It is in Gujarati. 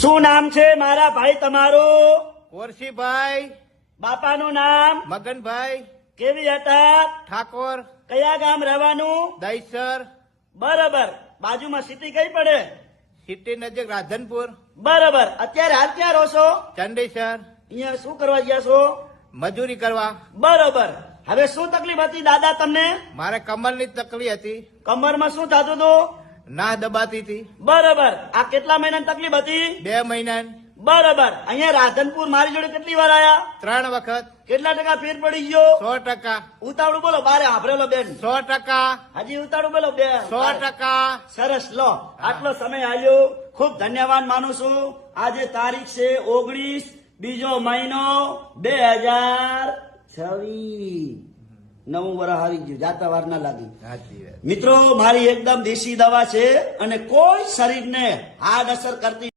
શું નામ છે મારા ભાઈ તમારું? કોરશીભાઈ બાપાનું નામ? મગનભાઈ કેવી હતા? ઠાકોર કયા ગામ રહેવાનું? દહીસર બરાબર. બાજુમાં સિટી કઈ પડે? સિટી નજીક રાધનપુર બરાબર. અત્યારે હાલ ક્યાં રહો છો? ચંડેસર અહીંયા શું કરવા ગયા છો? મજૂરી કરવા. બરોબર. હવે શું તકલીફ હતી દાદા તમને? મારે કમરની તકલીફ હતી, કમરમાં શું થતું હતું? ના દબાતી હતી. બરોબર. આ કેટલા મહિનાની તકલીફ હતી? 2 મહિના. બરોબર. અહીંયા રાધનપુર મારી જોડે કેટલી વાર આયા? 3 વખત. કેટલા ટકા ફેર પડી ગયો? 100%. ઉતાવળું બોલો, બારે હાંભળેલો બેન. 100%. હજી ઉતાવળું બોલો બે. 100%. સરસ. લો, આટલો સમય આવ્યો, ખૂબ ધન્યવાદ માનું છું. આજે તારીખ છે 19 બીજો મહિનો 2026. નવું વર્ષ આવી ગયું, જાતા વાર ના લાગી. સાચી વાત. મિત્રો, મારી એકદમ દેશી દવા છે અને કોઈ શરીરને હાર્ડ અસર કરતી